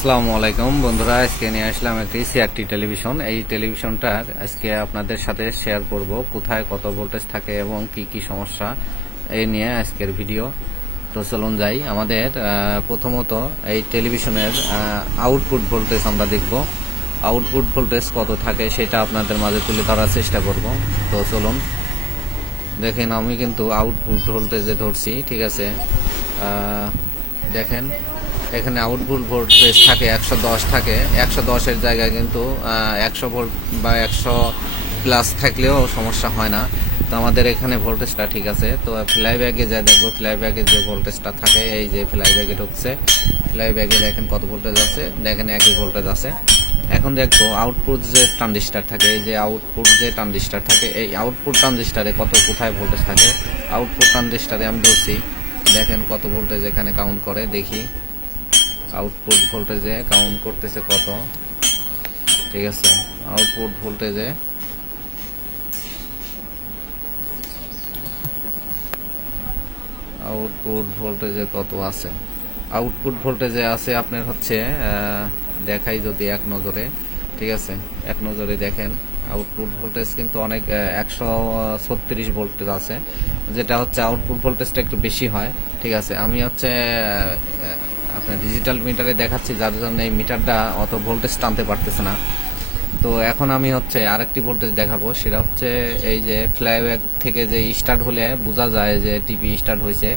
আসসালামু আলাইকুম বন্ধুরা, আজকে নিয়ে আসলাম একটি সিআরটি টেলিভিশন। এই টেলিভিশনটার আজকে আপনাদের সাথে শেয়ার করব কোথায় কত ভোল্টেজ থাকে এবং কি কি সমস্যা, এই নিয়ে আজকের ভিডিও। তো চলুন যাই। আমাদের প্রথমত এই টেলিভিশনের আউটপুট ভোল্টেজ আমরা দেখব। আউটপুট ভোল্টেজ কত থাকে সেটা আপনাদের মাঝে তুলে ধরার চেষ্টা করব। তো চলুন দেখেন, আমি কিন্তু আউটপুট ভোল্টেজে ধরছি, ঠিক আছে। দেখেন এখানে আউটপুট ভোল্টেজ থাকে 110 থাকে। 110-এর জায়গায় কিন্তু 100 ভোল্ট বা 100 প্লাস থাকলেও সমস্যা হয় না। তো আমাদের এখানে ভোল্টেজটা ঠিক আছে। তো ফ্লাইব্যাগে যা দেখবো, ফ্লাইব্যাগে যে ভোল্টেজটা থাকে, এই যে ফ্লাইব্যাগে ঢুকছে, ফ্লাইব্যাগে দেখেন কত ভোল্টেজ আছে, দেখেন একই ভোল্টেজ আছে। এখন দেখবো আউটপুট যে ট্রানজিস্টার থাকে, এই যে আউটপুট যে ট্রানজিস্টার থাকে, এই আউটপুট ট্রানজিস্টারে কোথায় ভোল্টেজ থাকে। আউটপুট ট্রানজিস্টারে আমি ধরছি, দেখেন কত ভোল্টেজ এখানে কাউন্ট করে। দেখি আউটপুট ভোল্টেজে কাউন্ট করতেছে কত, ঠিক আছে। আউটপুট ভোল্টেজে কত আছে। আউটপুট ভোল্টেজে আছে আপনার হচ্ছে দেখাই যদি এক নজরে, ঠিক আছে। এক নজরে দেখেন আউটপুট ভোল্টেজ কিন্তু অনেক 136 ভোল্টেজ আছে, যেটা হচ্ছে আউটপুট ভোল্টেজটা একটু বেশি হয়, ঠিক আছে। আমি হচ্ছে আপনার ডিজিটাল মিটারে দেখাচ্ছি, যার জন্য এই মিটারটা অত ভোল্টেজ টানতে পারতেছে না। তো এখন আমি হচ্ছে আরেকটি ভোল্টেজ দেখাবো, সেটা হচ্ছে এই যে ফ্লাইব্যাক থেকে যে স্টার্ট হলে বোঝা যায় যে টিভি স্টার্ট হয়েছে।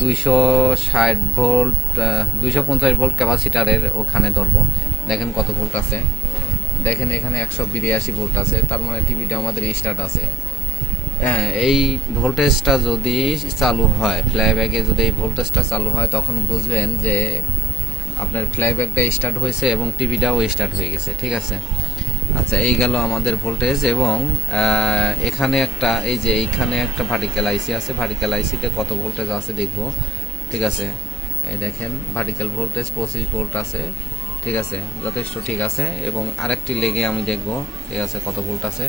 260 ভোল্ট 250 ভোল্ট ক্যাপাসিটারের ওখানে ধরবো, দেখেন কত ভোল্ট আছে। দেখেন এখানে 182 ভোল্ট আছে, তার মানে টিভিটা আমাদের স্টার্ট আছে। হ্যাঁ, এই ভোল্টেজটা যদি চালু হয়, ফ্লাইব্যাগে যদি এই ভোল্টেজটা চালু হয়, তখন বুঝবেন যে আপনার ফ্লাইব্যাকটা স্টার্ট হয়েছে এবং টিভিটাও স্টার্ট হয়ে গেছে, ঠিক আছে। আচ্ছা, এই গেল আমাদের ভোল্টেজ। এবং এখানে একটা এইখানে একটা ভার্টিক্যাল আইসি আছে, ভার্টিক্যাল আইসিতে কত ভোল্টেজ আছে দেখবো, ঠিক আছে। এই দেখেন ভার্টিক্যাল ভোল্টেজ 25 ভোল্ট আছে, ঠিক আছে, যথেষ্ট ঠিক আছে। এবং আরেকটি লেগে আমি দেখবো, ঠিক আছে, কত ভোল্ট আছে।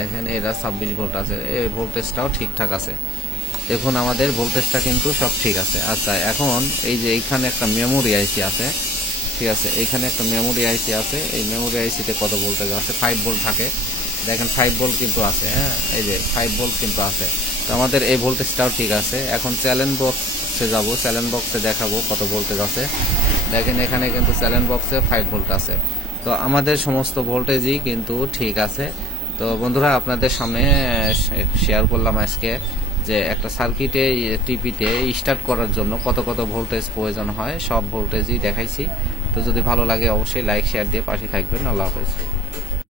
দেখেন এটা 26 ভোল্ট আছে, এই ভোল্টেজটাও ঠিকঠাক আছে। দেখুন আমাদের ভোল্টেজটা কিন্তু সব ঠিক আছে। আচ্ছা, এখন এই যে এইখানে একটা মেমোরি আইসি আছে, ঠিক আছে, এইখানে একটা মেমোরি আইসি আছে। এই মেমোরি আইসিতে কত ভোল্টেজ আছে, 5 ভোল্ট থাকে। দেখেন 5 ভোল্ট কিন্তু আছে, হ্যাঁ, এই যে 5 ভোল্ট কিন্তু আছে। তো আমাদের এই ভোল্টেজটাও ঠিক আছে। এখন চ্যালেঞ্জ বক্সে যাব, চ্যালেঞ্জ বক্সে দেখাবো কত ভোল্টেজ আছে। দেখেন এখানে কিন্তু চ্যালেঞ্জ বক্সে 5 ভোল্ট আছে। তো আমাদের সমস্ত ভোল্টেজই কিন্তু ঠিক আছে। তো বন্ধুরা, আপনাদের সামনে শেয়ার করলাম আজকে যে একটা সার্কিটে টিভিতে স্টার্ট করার জন্য কত কত ভোল্টেজ প্রয়োজন হয়, সব ভোল্টেজই দেখাইছি। তো যদি ভালো লাগে অবশ্যই লাইক শেয়ার দিয়ে পাশে থাকবেন। আল্লাহ হাফেজ।